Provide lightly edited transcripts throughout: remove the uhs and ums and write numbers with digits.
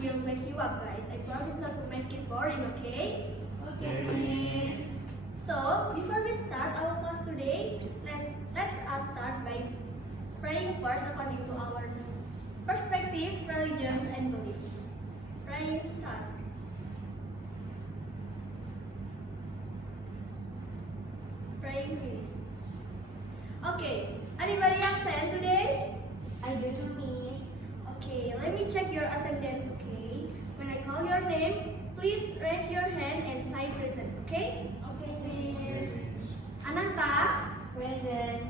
will make you up, guys. I promise not to make it boring, okay? Okay, Miss. So, before we start our class today, let's start by praying first according to our perspective, religions, and belief. Praying start. Praying finish. Okay, anybody absent today? I do too, Miss. Okay, let me check your attendance, okay? When I call your name, please raise your hand and say present, okay? Okay, Miss. Ananta, Present.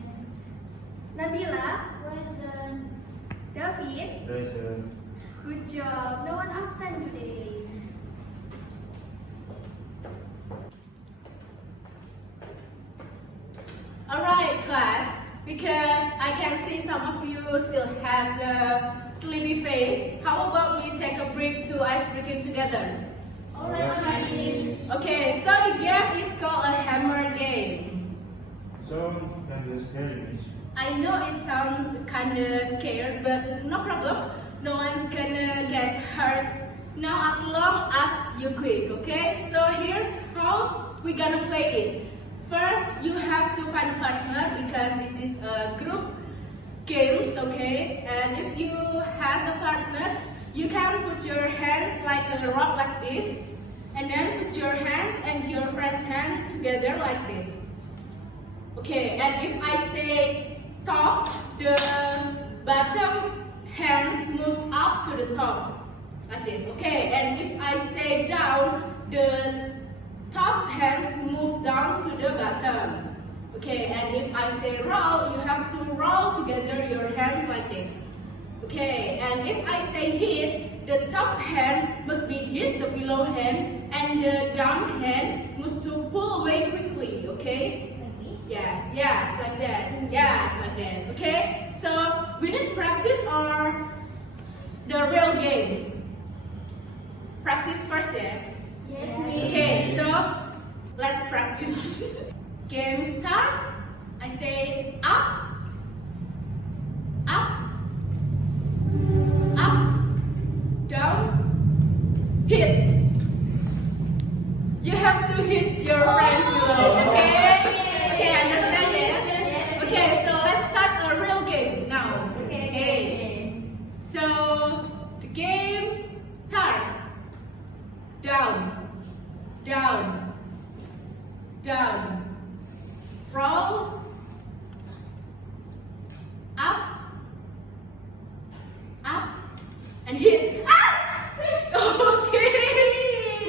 Nabila, Present. David, Present. good job. No one absent today. Alright class, because I can see some of you still has a sleepy face, how about we take a break to ice breaking together? Alright, Miss. Okay, so the game is called a hammer game. So, can you scary, Miss? I know it sounds kinda scared, but no problem. No one's gonna get hurt now as long as you quick, okay? So here's how we're gonna play it. First, you have to find a partner because this is a group games, okay? And if you have a partner, you can put your hands like a rock like this, and then put your hands and your friend's hand together like this. Okay, and if I say top, the bottom hands moves up to the top like this. Okay, and if I say down, the top hands move down to the bottom. Okay, and if I say roll, you have to roll together your hands like this. Okay, and if I say hit, the top hand must be hit the below hand, and the down hand must to pull away quickly. Okay? Yes, like that. Yes, like that. Okay? So we need practice or the real game. Practice first, yes. Yes, Okay, so let's practice. Game start. I say up, up, up, down, hit. You have to hit your friends below, okay? Okay, understand this? Okay, so let's start a real game now. Okay. So the game start. Down, down, down, roll, up, up, and hit. Ah! Okay.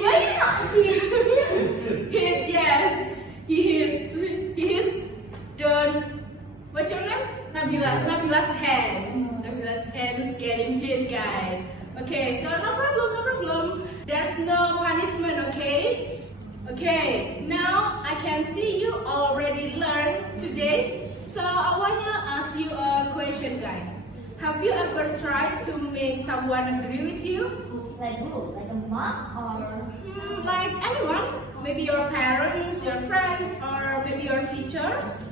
Why you not Hit, yes. He hit the, what's your name? Nabila's hand. Nabila's hand is getting hit, guys. Okay, so no problem. There's no punishment, okay? Okay, now I can see you already learned today. So I wanna ask you a question, guys. Have you ever tried to make someone agree with you? Like who? Like a mom or? Like anyone. Maybe your parents, your friends, or maybe your teachers.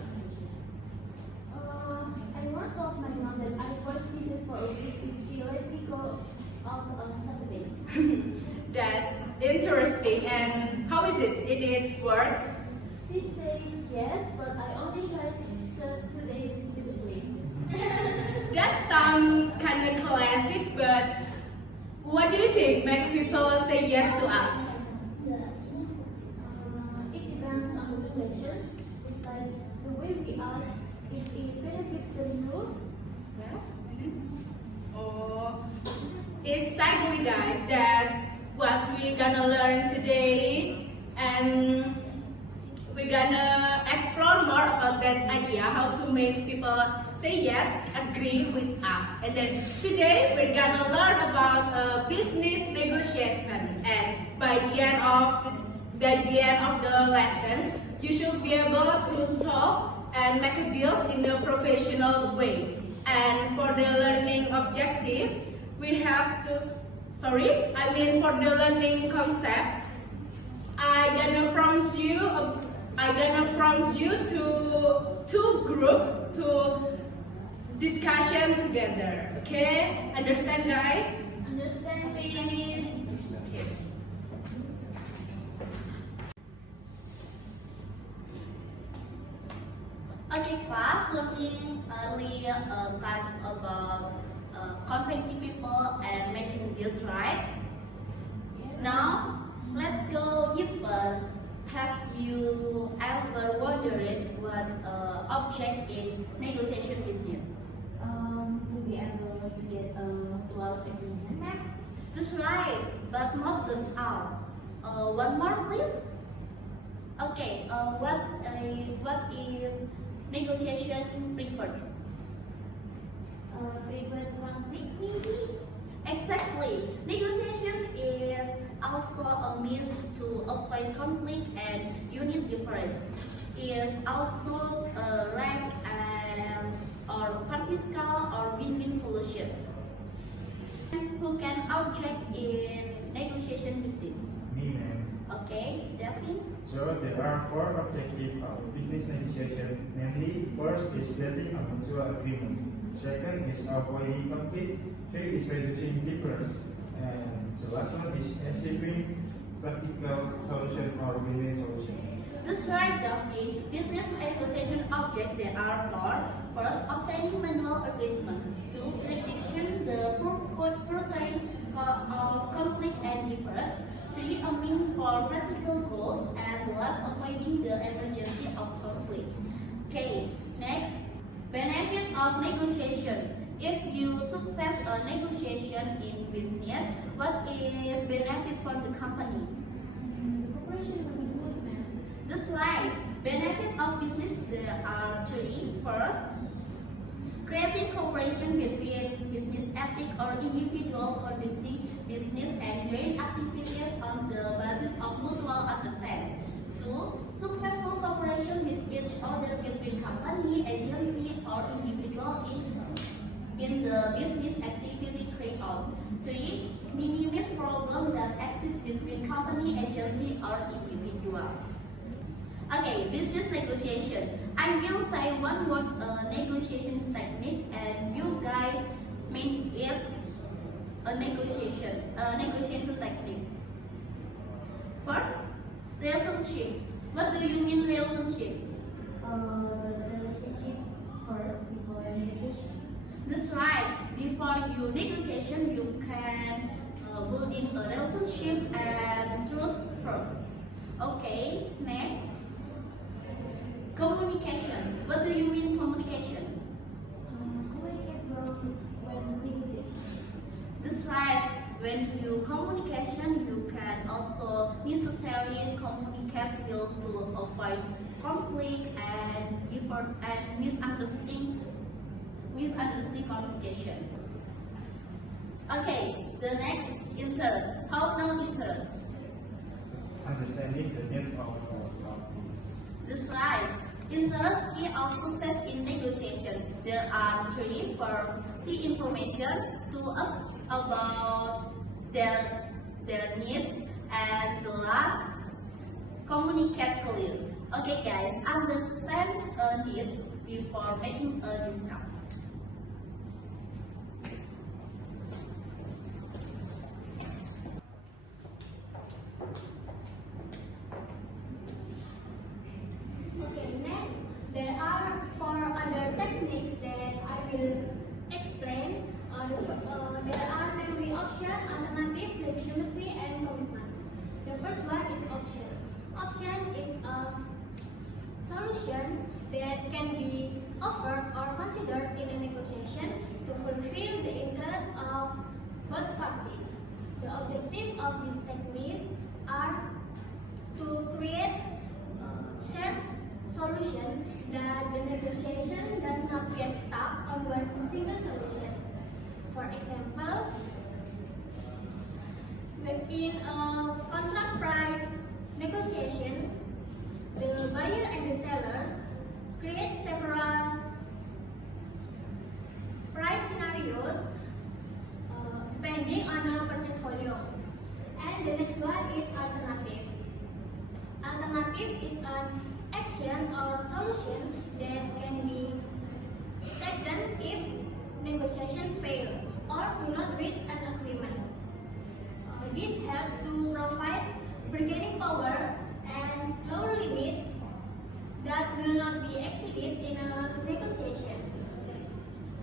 I once told my mom that I was this for a week if she let me go out on Saturdays. That's interesting. And how is it? It is work? She said yes, but I only tried the 2 days repeatedly. That sounds kind of classic, but what do you think make people say yes to us? It depends on the situation. It's like the way we ask if it benefits the group. Yes. Oh, exactly, guys. That's what we're gonna learn today, and we're gonna explore more about that idea, how to make people say yes, agree with us. And then today we're gonna learn about business negotiation. And by the end of the lesson, you should be able to talk and make a deal in a professional way. And for the learning objective, we have to, for the learning concept, I'm gonna prompt you to two groups to discussion together. Okay? Understand, guys? Understand, Penny? Okay, class, learning earlier talks about convincing people and making deals, right? Yes. Now, let's go deeper. Have you ever wondered what object in negotiation business? To be able to get a mutual agreement. That's right, but not the all. One more, please. Okay, what is negotiation preferred? Prevent conflict maybe? Exactly. Negotiation is also a means to avoid conflict and unit difference. It also rank and or partial or win-win solution. Who can object in negotiation business? Me, ma'am. Okay, Daphne. So there are four objectives of business negotiation. Namely, first is getting a mutual agreement. Second is avoiding conflict. Third is reducing difference. And the last one is achieving practical solution or win-win solution. That's right, Daphne. Business negotiation objects there are four. First, obtaining manual agreement. Two, reduction the proclaim of conflict and difference. Three, aiming for practical goals. And last, avoiding the emergency of conflict. Okay, next, benefit of negotiation. If you success a negotiation in business, what is benefit for the company? The corporation will be smooth, ma'am. That's right. Benefit of business there are three. First, creating cooperation between business ethic or individual conducting business and joint activities on the basis of mutual understanding. Two, successful cooperation with each other between company, agency, or individual in the business activity carried out. Three, minimize problem that exist between company, agency, or individual. Okay, business negotiation. I will say one word negotiation technique and you guys make it a negotiation technique. First, relationship. What do you mean relationship? The relationship first before negotiation. That's right. Before you negotiation, you can building a relationship and trust first. Okay, next. Communication. What do you mean communication? Communicate well when negotiating. That's right. When you communication, you can also necessarily communicate well to avoid conflict and misunderstanding communication. Okay, the next interest. How now interest? Understanding the needs of our parties. That's right. Interest key of success in negotiation. There are three. First, seek information to ask about their needs, and the last, communicate clear. Okay, guys, understand needs before making a discuss. Okay, next, there are four other techniques that I will explain. There are namely option, alternative, legitimacy, and commitment. The first one is option. Option is a solution that can be offered or considered in a negotiation to fulfill the interests of both parties. The objective of these techniques are to create shared solution that the negotiation does not get stuck on one single solution. For example, in a contract price negotiation, the buyer and the seller create several price scenarios depending on a purchase volume. And the next one is alternative. Alternative is an action or solution that can be taken if negotiation fail or do not reach an agreement. This helps to provide bargaining power and lower limit that will not be exceeded in a negotiation.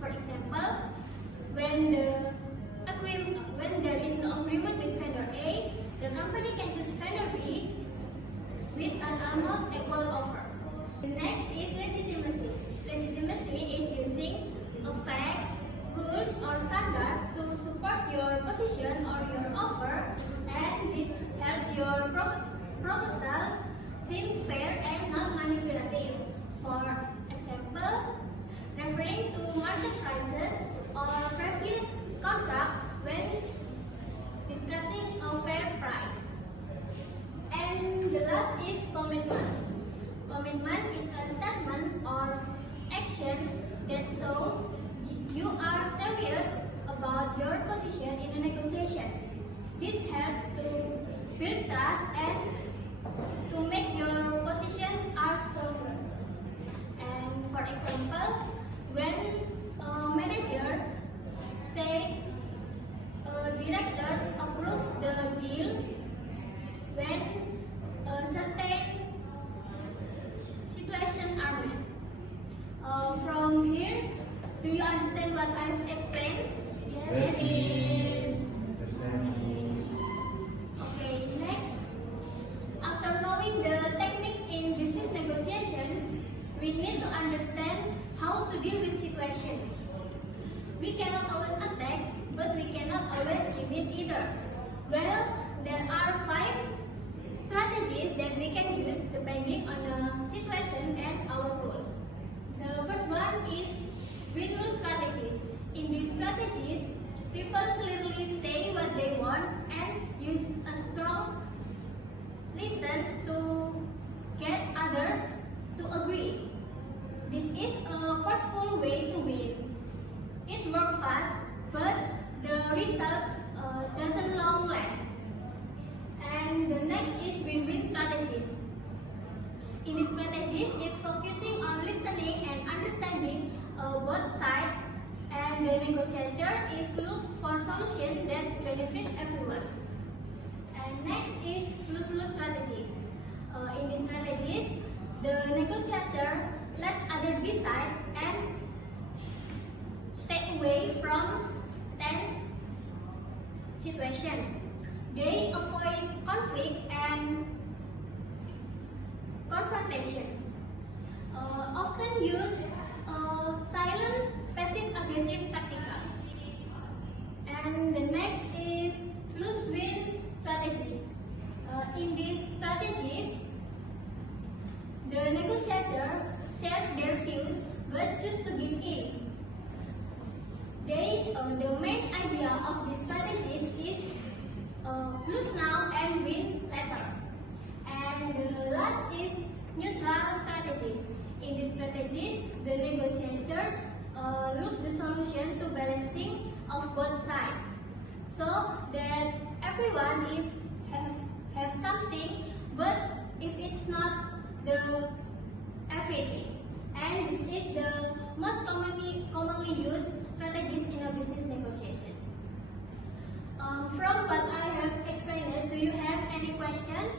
For example, when there is no agreement with vendor A, the company can choose vendor B with an almost equal offer. The next is legitimacy. Legitimacy is using facts, rules, or standards to support your position or your offer, and this helps your proposals seems fair and not manipulative. For example, referring to market prices or previous contract when discussing a fair price. And the last is commitment. Commitment is a statement or action that shows you are serious about your position in a negotiation. This helps to build trust and to make your position are stronger. And for example, when a manager say a director approved the deal when a certain situation are met. From here, do you understand what I've explained? Yes, Yes. Understand? Okay, next. After knowing the techniques in business negotiation, we need to understand how to deal with situation. We cannot always attack, but we cannot always give in either. Well, there are 5 strategies that we can use depending on the situation and our goals. The first one is win-lose strategies. In these strategies, people clearly say what they want and use a strong reasons to get other to agree. This is a forceful way to win. It works fast, but the results doesn't long last. And the next is win-win strategies. In these strategies, it's focusing on listening and understanding both sides, and the negotiator is looks for solution that benefits everyone. And next is lose-lose strategies. In these strategies, the negotiator lets others decide and stay away from tense situation. They avoid conflict and confrontation. Often use silent passive-aggressive tactics. And the next is lose-win strategy. In this strategy, the negotiator shared their views but choose to give in. The main idea of these strategies is lose now and win later. And the last is neutral strategies. In these strategies, the negotiators looks the solution to balancing of both sides, so that everyone is have something, but if it's not the everything. And this is the most commonly used strategies in a business negotiation. From what I have explained, do you have any question?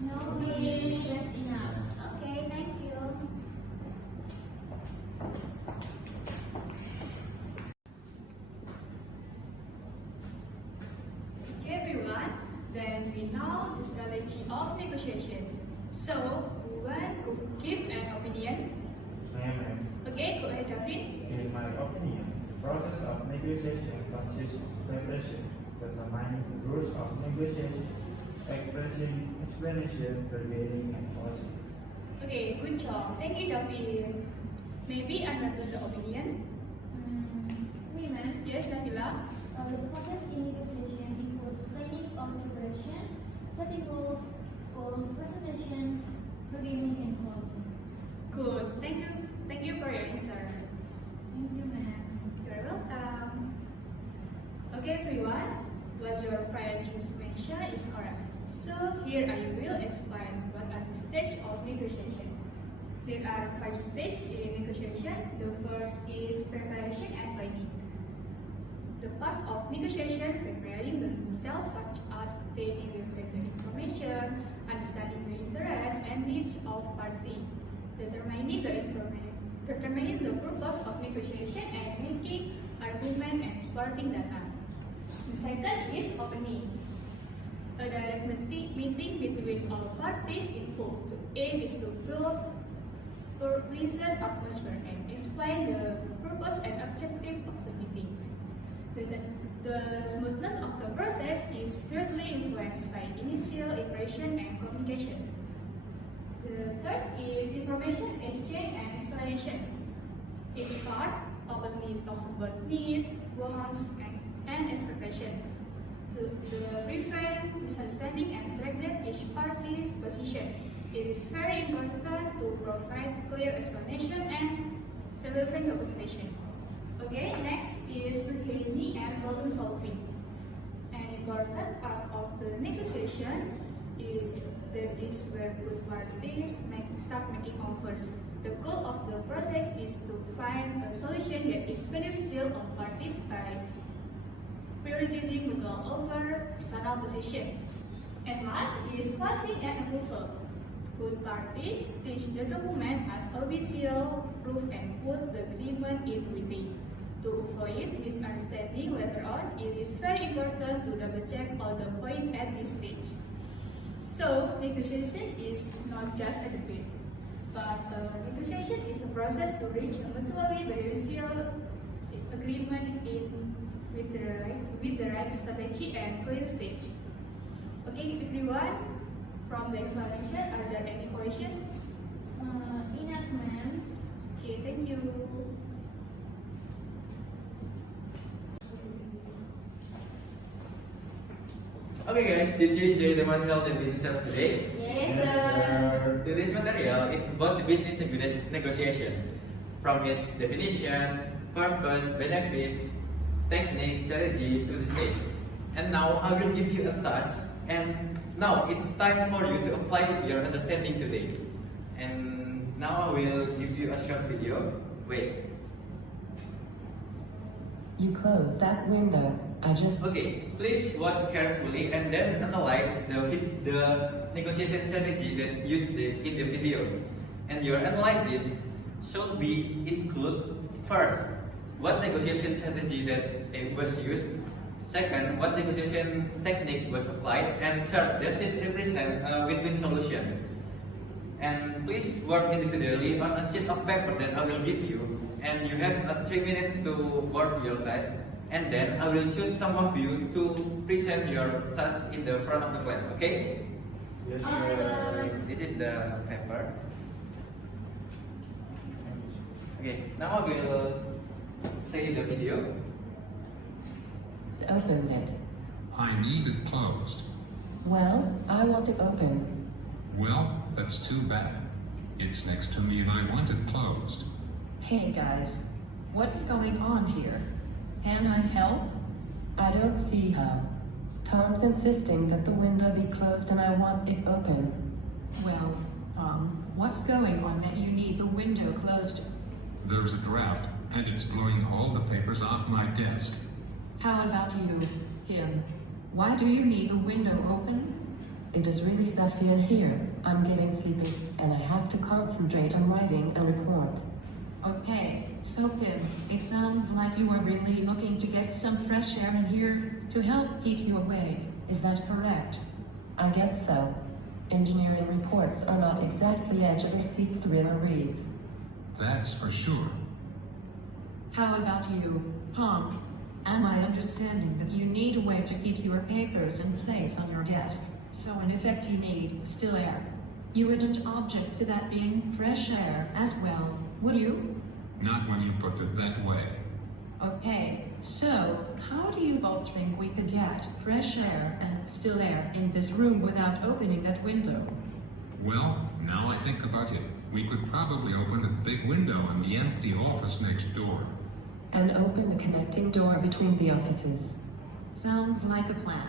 No, maybe just enough. Okay, thank you. Okay, everyone. Then we know the strategy of negotiation. So, we want to give an opinion. Ma'am, Okay, go ahead, David. in my opinion, the process of negotiation consists of preparation, determining the rules of negotiation, expressing explanation, bargaining, and closing. Okay, good job. Thank you, David. Maybe another opinion? Women, Yes, Nabila? the process in negotiation includes planning or preparation, setting goals, goal presentation, beginning and closing. Good. Thank you. Thank you for your answer. Thank you, ma'am. You're welcome. Okay, everyone. What your friend is mentioned is correct. So here I will explain what are the stages of negotiation. There are 5 stages in negotiation. The first is preparation and planning. The parts of negotiation preparing themselves such as obtaining the information, understanding the interests and needs of party. determining the purpose of negotiation and making argument and supporting data. The second is opening. A direct meeting between all parties involved. The aim is to build a pleasant atmosphere and explain the purpose and objective of the meeting. The smoothness of the process is greatly influenced by initial impression and communication. The third is information exchange and explanation. Each part openly talks about needs, wants, and expectations to prevent misunderstanding and strengthen each party's position. It is very important to provide clear explanation and relevant documentation. Okay, next is bargaining and problem solving. An important part of the negotiation is where both parties start making offers. The goal of the process is to find a solution that is beneficial on parties by prioritizing mutual over personal position. And last is closing and approval. Both parties see the document as official proof and put the agreement in writing. To avoid misunderstanding later on, it is very important to double check all the points at this stage. So, negotiation is not just a debate, but negotiation is a process to reach a mutually beneficial agreement with the right strategy and clear stage. Okay, everyone, from the explanation, are there any questions? Enough, ma'am. Okay, thank you. Okay guys, did you enjoy the material that we discussed today? Yes, sir. Today's material is about the business negotiation, from its definition, purpose, benefit, technique, strategy to the stage. And now I will give you a task, and now it's time for you to apply your understanding today. And now I will give you a short video. Wait. You closed that window. I just... Okay, please watch carefully and then analyze the negotiation strategy that used in the video. And your analysis should be include first, what negotiation strategy that was used. Second, what negotiation technique was applied. And third, does it represent a win-win solution? And please work individually on a sheet of paper that I will give you. And you have 3 minutes to work your task. And then I will choose some of you to present your task in the front of the class, okay? Yes, Awesome. This is the paper. Okay, now I will play the video. Opened it. I need it closed. Well, I want it open. Well, that's too bad. It's next to me and I want it closed. Hey guys, what's going on here? Can I help? I don't see how. Tom's insisting that the window be closed and I want it open. Well, what's going on that you need the window closed? There's a draft, and it's blowing all the papers off my desk. How about you, Kim? Why do you need the window open? It is really stuffy in here. I'm getting sleepy and I have to concentrate on writing a report. Okay, so Kim, it sounds like you are really looking to get some fresh air in here to help keep you awake. Is that correct? I guess so. Engineering reports are not exactly edge-of-your-seat thriller reads. That's for sure. How about you, Tom? Am I understanding that you need a way to keep your papers in place on your desk? So in effect you need still air. You wouldn't object to that being fresh air as well, would you? Not when you put it that way. Okay, so how do you both think we could get fresh air and still air in this room without opening that window? Well, now I think about it, we could probably open the big window in the empty office next door. And open the connecting door between the offices. Sounds like a plan.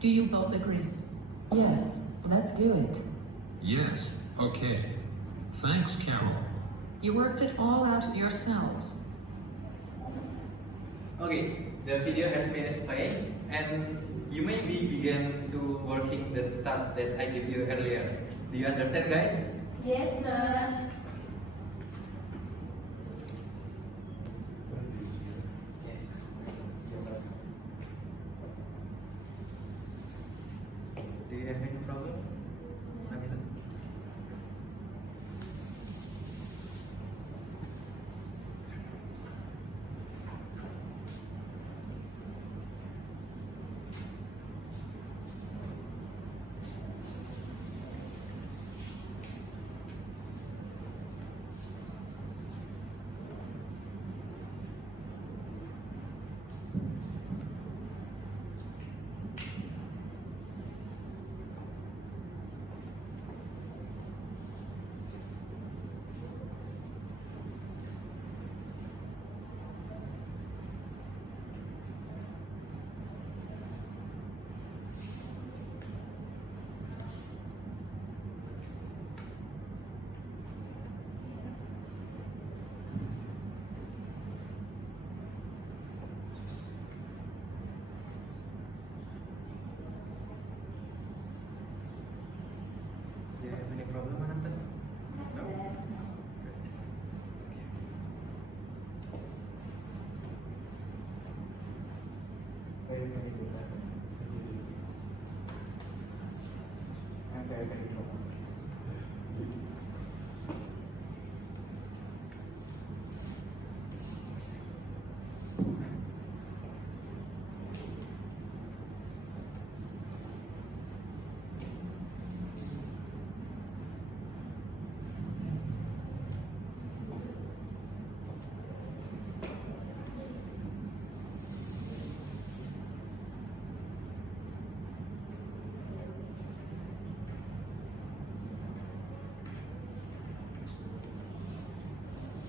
Do you both agree? Yes, let's do it. Yes, okay. Thanks, Carol. You worked it all out yourselves. Okay, the video has been explained, and you may begin to working the task that I gave you earlier. Do you understand, guys? Yes, sir.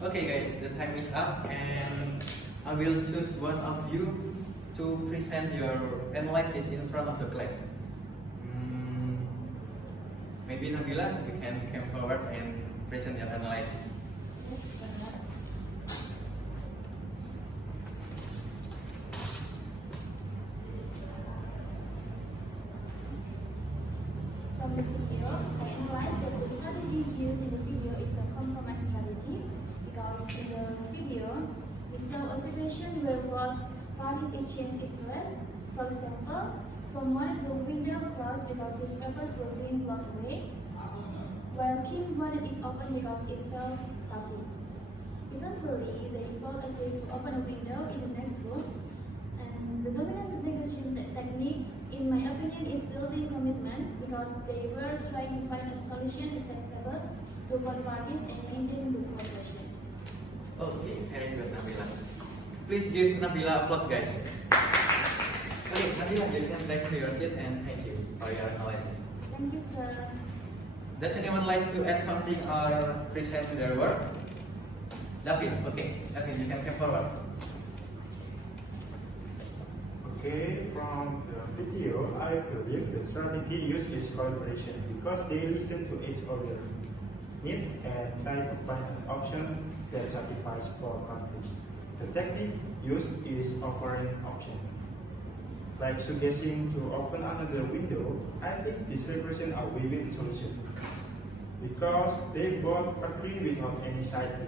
Okay guys, the time is up and I will choose one of you to present your analysis in front of the class. Maybe Nabila, you can come forward and present your analysis. From the video, I analyzed that the strategy used in the video is a compromise strategy because in the video, we saw a situation where both parties exchange interest. For example, Tom wanted the window closed because his papers were being blocked away, while Kim wanted it open because it felt stuffy. Eventually, they both agreed to open a window in the next room, and the dominant negotiation technique, in my opinion, is building commitment because they were trying to find a solution acceptable to both parties and maintain good cooperation. Okay, very good Nabila. Please give Nabila applause guys. Okay, Nabila, you can back to your seat and thank you for your analysis. Thank you, sir. Does anyone like to add something or present their work? David, okay. David, you can come forward. Okay, from the video, I believe the strategy used is collaboration because they listen to each other needs and try to find an option that satisfies both parties. The technique used is offering option. Like suggesting to open another window, I think this represents a win-win solution because they both agree without any side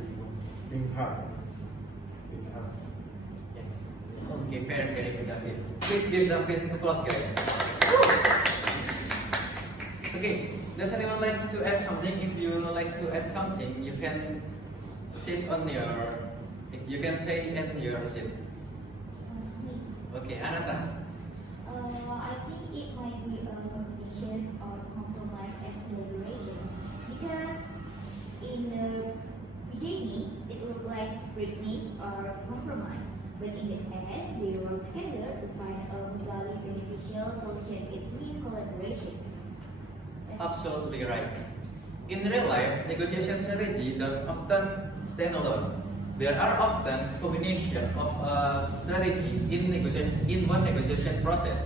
being hurt. Yes. Okay, very good David. Please give David applause guys. Okay, does anyone like to add something? If you like to add something, you can sit on your, you can say in your seat. Okay, Ananta. I think it might be a combination of compromise and collaboration because in the beginning it looked like Britney or compromise, but in the end they work together to find a mutually beneficial solution. It's mean collaboration. Absolutely right. In real life, negotiation strategy don't often stand alone. There are often combination of strategy in one negotiation process.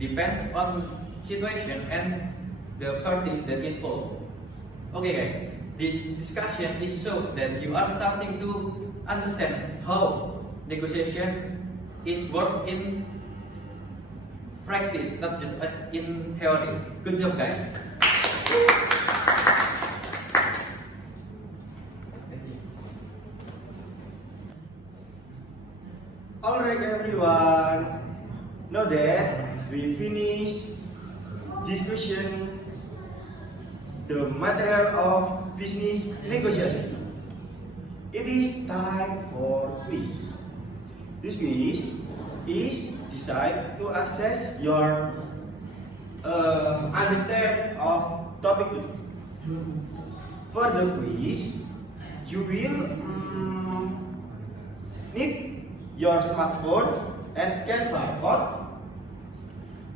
Depends on situation and the parties that involved. Okay guys, this discussion shows that you are starting to understand how negotiation is worked in practice, not just in theory. Good job guys. Alright everyone, now that we finished discussion the material of business negotiation, it is time for quiz. This quiz is designed to assess your understanding of topic. For the quiz, you will need your smartphone and scan barcode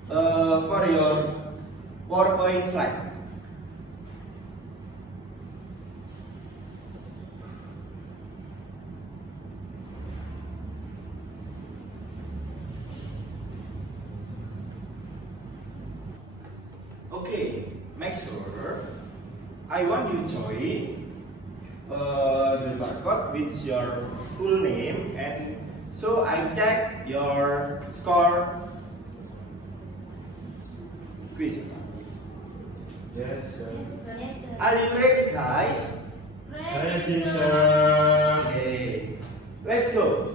for your PowerPoint slide. Okay, make sure I want you join the barcode with your full name, and so I check your score. Quiz. Yes, sir. Yes, sir. Are you ready, guys? Ready, sir. Okay, let's go.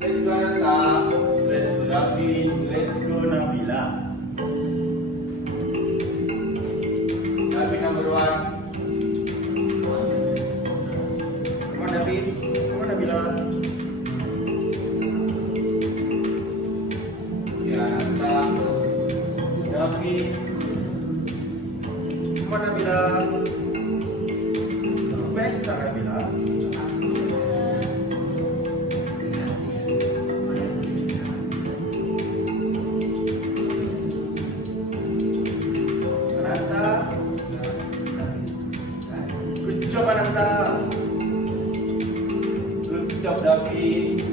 Let's go, Nata. Let's go, Rafi. Let's go, Nabila. Nabi number 1. Come on, Nabi. Come on, Nabila. Ya, Nata. Rafi. Come on, Nabila. Faster, Nabila. job, David.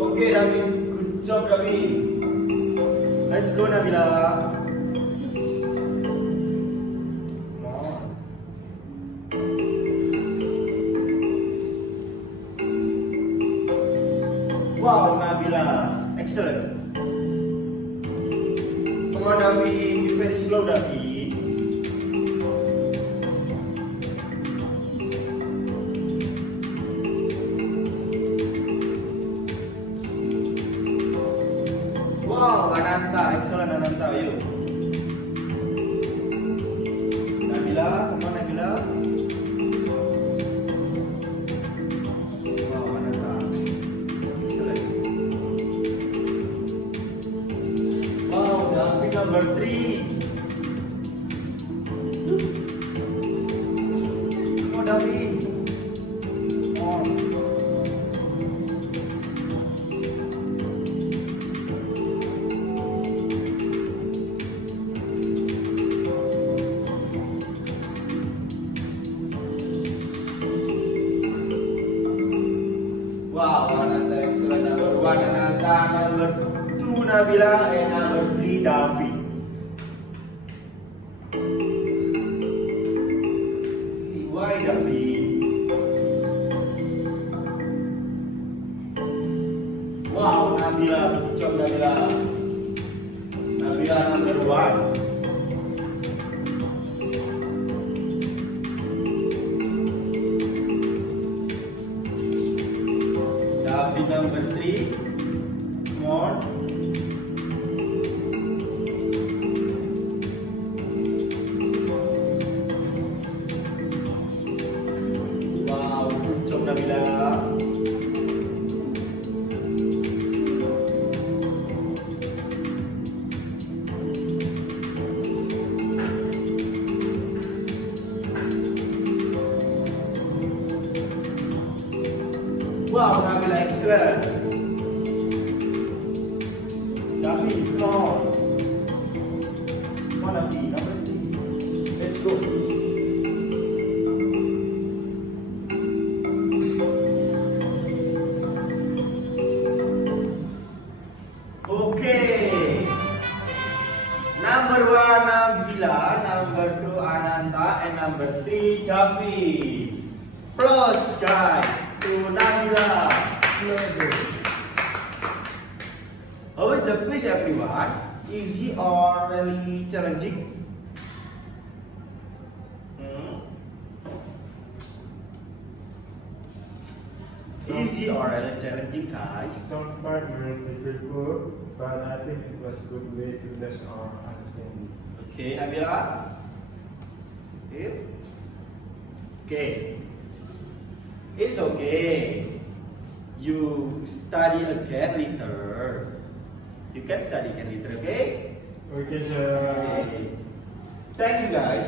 Okay, David. Good job, David. Let's go, Nabila. Come on. Wow, Nabila. Excellent. Come on, David. Be very slow, David. Wow, Ananta. Excellent, Ananta. You. Nabila. Come on, Nabila. Wow, Ananta. Excellent. Wow, David number 3. Come on, David. Come on. Wow, Ananta, excellent. Number 1, Ananta. Number 2, Nabila. And number 3, David. Why, David? Wow, Nabila. Good job, Nabila. Nabila, number 1. David number 3. Come on. Wow, good job, Nabila. Wow, Nabila, excellent. David, come on. Come on, David, number 3. Let's go. Okay. Number 1, Nabila. Number 2, Ananta. And number 3, David. Plus, guys, to Nabila. How is the quiz, everyone? Easy or really challenging? Easy or really challenging, guys? Some part were difficult, but I think it was good way to test our understanding. Okay, Nabila. Okay. Okay. It's okay. You study again later. You can study again later, okay? Okay, sir. Okay. Thank you, guys.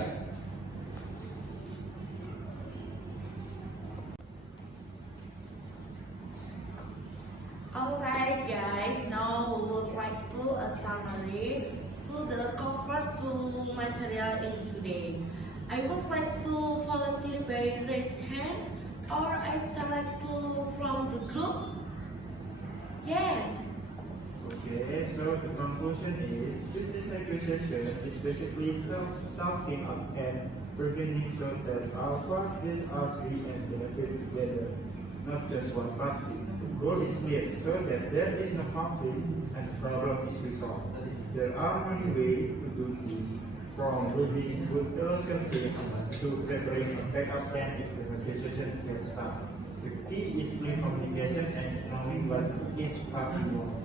Alright guys, now we would like to a summary to the cover to material in today. I would like to volunteer by raise hand or I select to from the group. Yes. Okay, so the conclusion is business negotiation is basically talking up and bargaining so that our parties agree and benefit together, not just one party. The goal is clear so that there is no conflict and the problem is resolved. There are many ways to do this, from building good relationship to preparing a backup plan if the negotiation gets start. The key is clear communication and knowing what each party wants.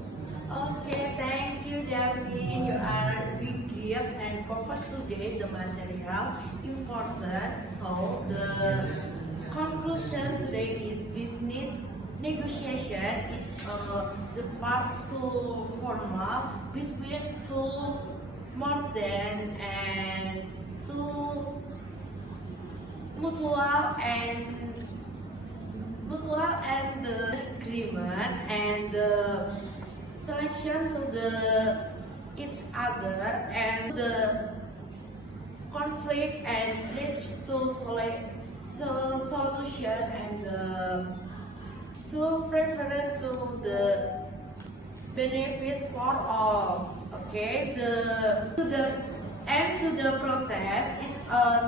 Okay, thank you David. You are a big gift and cover today the material important. So the conclusion today is business negotiation is the part to formal between two more than and two mutual and mutual and the agreement and the selection to the each other and the conflict and reach to solution and to prefer to the benefit for all. Okay, to the process is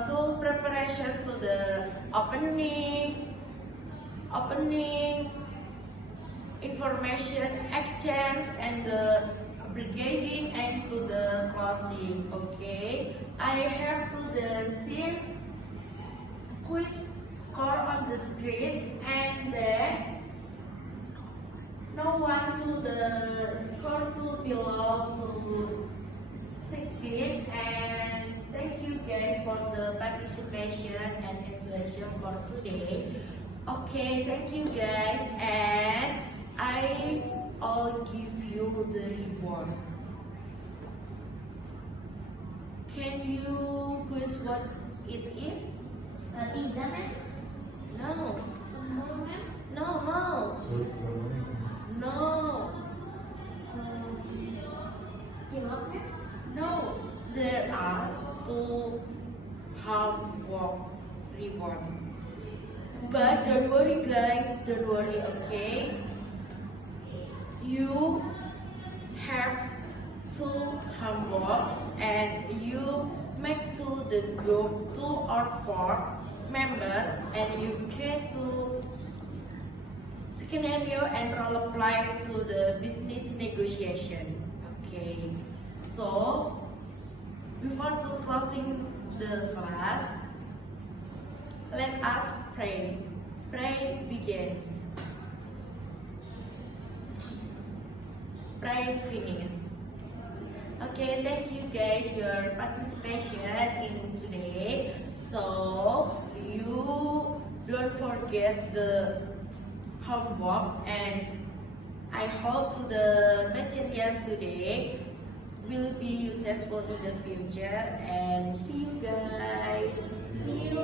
to preparation to the opening, information exchange and the brigading and to the closing. Okay, I have to the scene quiz score on the screen and then no one to the score to belong to 16. And thank you guys for the participation and intuition for today. Okay, thank you guys, and I'll give you the reward. Can you guess what it is? Pizza man? No. Tomorrow, ma'am. No. No. Cilok man? No. There are two hard work reward. But don't worry guys, don't worry, okay? You have to homework and you make to the group 2 or 4 members and you create to scenario and role play to the business negotiation. Okay, so before to closing the class, let us pray. Pray begins. Pray finish. Okay, thank you guys your participation in today. So you don't forget the homework and I hope to the materials today will be useful in the future and see you guys. See you.